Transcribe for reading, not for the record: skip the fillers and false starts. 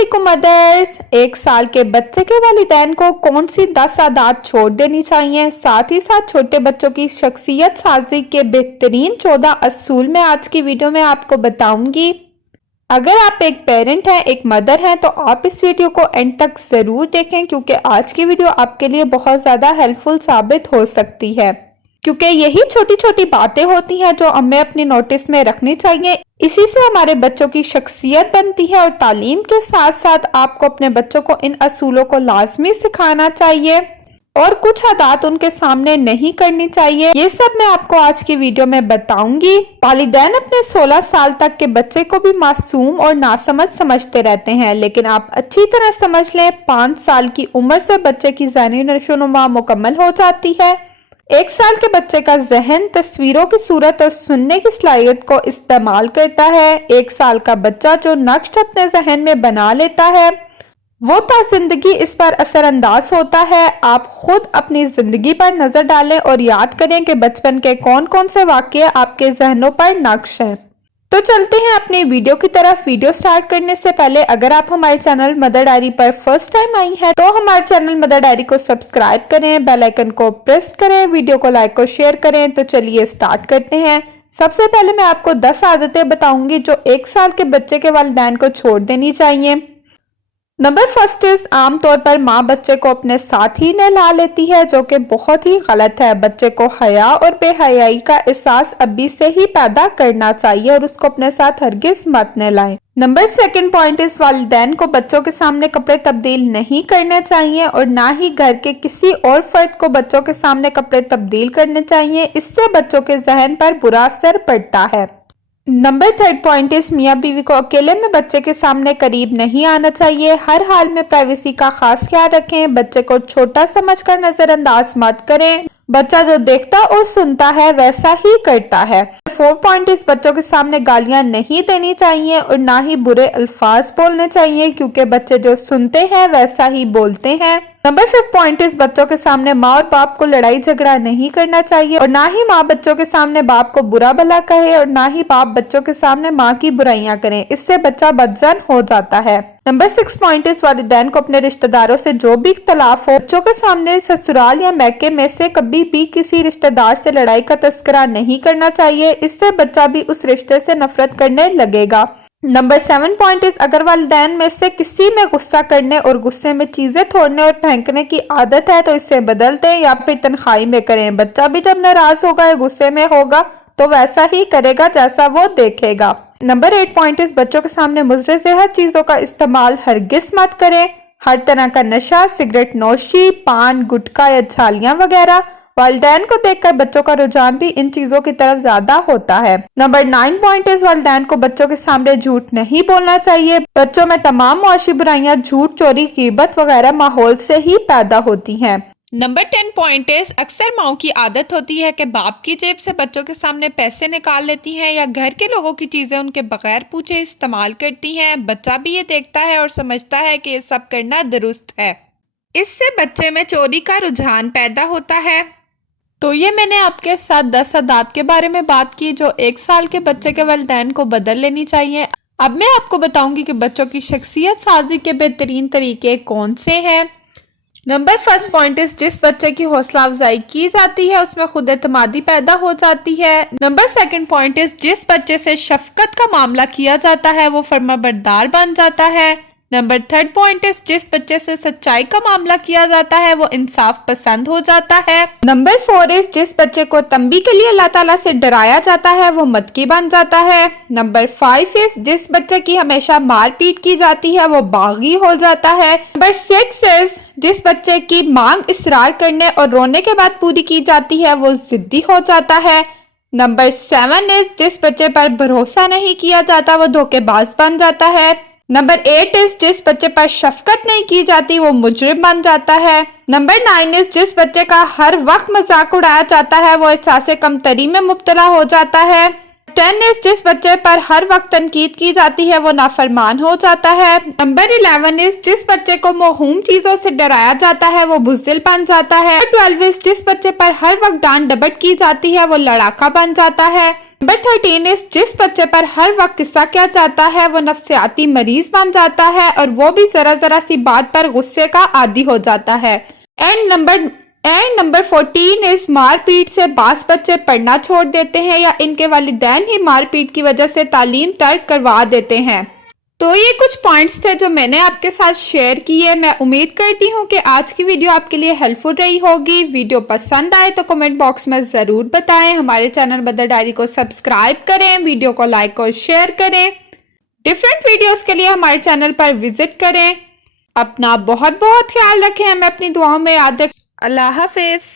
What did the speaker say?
वालेकुम मदर्स। 1 साल के बच्चे के वालिदैन को कौन सी 10 आदत छोड़ देनी चाहिए, साथ ही साथ छोटे बच्चों की शख्सियत साजी के बेहतरीन 14 असूल मैं आज की वीडियो में आपको बताऊंगी। अगर आप एक पेरेंट हैं, एक मदर हैं, तो आप इस वीडियो को एंड तक जरूर देखें क्योंकि आज की वीडियो आपके लिए बहुत ज्यादा हेल्पफुल साबित हो सकती है, क्योंकि यही छोटी छोटी बातें होती हैं जो हमें अपनी नोटिस में रखनी चाहिए। इसी से हमारे बच्चों की शख्सियत बनती है और तालीम के साथ साथ आपको अपने बच्चों को इन असूलों को लाजमी सिखाना चाहिए और कुछ आदत उनके सामने नहीं करनी चाहिए। ये सब मैं आपको आज की वीडियो में बताऊंगी। वालिदैन अपने 16 साल तक के बच्चे को भी मासूम और नासमझ समझते रहते हैं, लेकिन आप अच्छी तरह समझ लें 5 साल की उम्र से बच्चे की ज़हनी नशोनुमा मुकम्मल हो जाती है। 1 साल के बच्चे का जहन तस्वीरों की सूरत और सुनने की सलाहियत को इस्तेमाल करता है। 1 साल का बच्चा जो नक्श अपने जहन में बना लेता है वो जिंदगी इस पर असरअंदाज होता है। आप खुद अपनी जिंदगी पर नजर डालें और याद करें कि बचपन के कौन कौन से वाक़ये आपके जहनों पर नक्श हैं। तो चलते हैं अपनी वीडियो की तरफ। वीडियो स्टार्ट करने से पहले अगर आप हमारे चैनल मदर डायरी पर फर्स्ट टाइम आई हैं तो हमारे चैनल मदर डायरी को सब्सक्राइब करें, बेल आइकन को प्रेस करें, वीडियो को लाइक और शेयर करें। तो चलिए स्टार्ट करते हैं। सबसे पहले मैं आपको 10 आदतें बताऊंगी जो 1 साल के बच्चे के वालिदैन को छोड़ देनी चाहिए। नंबर फर्स्ट इज आमतौर पर माँ बच्चे को अपने साथ ही नहला लेती है, जो कि बहुत ही गलत है। बच्चे को हया और बेहयाई का एहसास अभी से ही पैदा करना चाहिए और उसको अपने साथ हरगिज मत नहलाएं। नंबर सेकंड पॉइंट इज वालिदैन को बच्चों के सामने कपड़े तब्दील नहीं करने चाहिए और ना ही घर के किसी और फर्द को बच्चों के सामने कपड़े तब्दील करने चाहिए। इससे बच्चों के जहन पर बुरा असर पड़ता है। नंबर थर्ड पॉइंट इस मियाँ बीवी को अकेले में बच्चे के सामने करीब नहीं आना चाहिए। हर हाल में प्राइवेसी का खास ख्याल रखें। बच्चे को छोटा समझकर नजरअंदाज मत करें। बच्चा जो देखता और सुनता है वैसा ही करता है। 4 पॉइंट इस बच्चों के सामने गालियां नहीं देनी चाहिए और ना ही बुरे अल्फाज बोलने चाहिए, क्योंकि बच्चे जो सुनते हैं वैसा ही बोलते हैं। नंबर 5 पॉइंट इस बच्चों के सामने माँ और बाप को लड़ाई झगड़ा नहीं करना चाहिए और ना ही माँ बच्चों के सामने बाप को बुरा भला कहे और ना ही बाप बच्चों के सामने माँ की बुराइयां करें। इससे बच्चा बदजन हो जाता है। नंबर 6 पॉइंट इस वालिदैन को अपने रिश्तेदारों से जो भी इख्तलाफ हो बच्चों के सामने ससुराल या मैके में से कभी भी किसी रिश्तेदार से लड़ाई का तस्करा नहीं करना चाहिए। इससे बच्चा भी उस रिश्ते से नफरत करने लगेगा। नंबर 7 पॉइंट इस अगर वालिदैन में से किसी में गुस्सा करने और गुस्से में चीजें तोड़ने और फेंकने की आदत है तो इसे बदल दें या फिर तन्हाई में करें। बच्चा भी जब नाराज होगा या गुस्से में होगा तो वैसा ही करेगा जैसा वो देखेगा। नंबर 8 पॉइंट इस बच्चों के सामने मुजरे से हर चीजों का इस्तेमाल हरगिज मत करें। हर तरह का नशा, सिगरेट नोशी, पान, गुटखा या छालियां वगैरह वालिदैन को देखकर बच्चों का रुझान भी इन चीजों की तरफ ज्यादा होता है। नंबर 9 पॉइंट इस वालिदैन को बच्चों के सामने झूठ नहीं बोलना चाहिए। बच्चों में तमाम मुआशी बुराइयां झूठ, चोरी, गीबत वगैरह माहौल से ही पैदा होती हैं। नंबर 10 पॉइंट इस अक्सर माओं की आदत होती है कि बाप की जेब से बच्चों के सामने पैसे निकाल लेती हैं या घर के लोगों की चीजें उनके बगैर पूछे इस्तेमाल करती हैं। बच्चा भी ये देखता है और समझता है कि ये सब करना दुरुस्त है। इससे बच्चे में चोरी का रुझान पैदा होता है। तो ये मैंने आपके साथ 10 आदत के बारे में बात की जो 1 साल के बच्चे के वालिदैन को बदल लेनी चाहिए। अब मैं आपको बताऊंगी कि बच्चों की शख्सियत साजी के बेहतरीन तरीके कौन से हैं। नंबर फर्स्ट पॉइंट इस जिस बच्चे की हौसला अफजाई की जाती है उसमें खुद एतमादी पैदा हो जाती है। नंबर सेकंड पॉइंट इस जिस बच्चे से शफकत का मामला किया जाता है वो फर्माबरदार बन जाता है। नंबर थर्ड पॉइंट इस जिस बच्चे से सच्चाई का मामला किया जाता है वो इंसाफ पसंद हो जाता है। नंबर 4 इस जिस बच्चे को तंबी के लिए अल्लाह ताला से डराया जाता है वो मतकी बन जाता है। नंबर 5 इस जिस बच्चे की हमेशा मार पीट की जाती है वो बागी हो जाता है। नंबर 6 इस जिस बच्चे की मांग इसरार करने और रोने के बाद पूरी की जाती है वो जिद्दी हो जाता है। नंबर 7 इस जिस बच्चे पर भरोसा नहीं किया जाता वो धोखेबाज बन जाता है। नंबर 8 इस जिस बच्चे पर शफकत नहीं की जाती वो मुजरिम बन जाता है। नंबर 9 इस जिस बच्चे का हर वक्त मजाक उड़ाया जाता है वो एहसास कमतरी में मुब्तला हो जाता है। 10 इस जिस बच्चे पर हर वक्त तनकीद की जाती है वो नाफरमान हो जाता है। नंबर 11 इस जिस बच्चे को मौहूम चीजों से डराया जाता है वो बुज़दिल बन जाता है। 12 इस जिस बच्चे पर हर वक्त डांट डपट की जाती है वो लड़ाका बन जाता है। नंबर 13 इस जिस बच्चे पर हर वक्त किस्सा किया जाता है वो नफ्सियाती मरीज बन जाता है और वो भी जरा जरा सी बात पर गुस्से का आदी हो जाता है। एंड नंबर 14 इस मारपीट से बास बच्चे पढ़ना छोड़ देते हैं या इनके वालिदैन ही मारपीट की वजह से तालीम तर्क करवा देते हैं। तो ये कुछ पॉइंट्स थे जो मैंने आपके साथ शेयर किए। मैं उम्मीद करती हूँ कि आज की वीडियो आपके लिए हेल्पफुल रही होगी। वीडियो पसंद आए तो कमेंट बॉक्स में ज़रूर बताएं। हमारे चैनल मदर डायरी को सब्सक्राइब करें, वीडियो को लाइक और शेयर करें। डिफरेंट वीडियोस के लिए हमारे चैनल पर विजिट करें। अपना बहुत बहुत ख्याल रखें, हमें अपनी दुआओं में याद रखें। अल्लाह हाफिज़।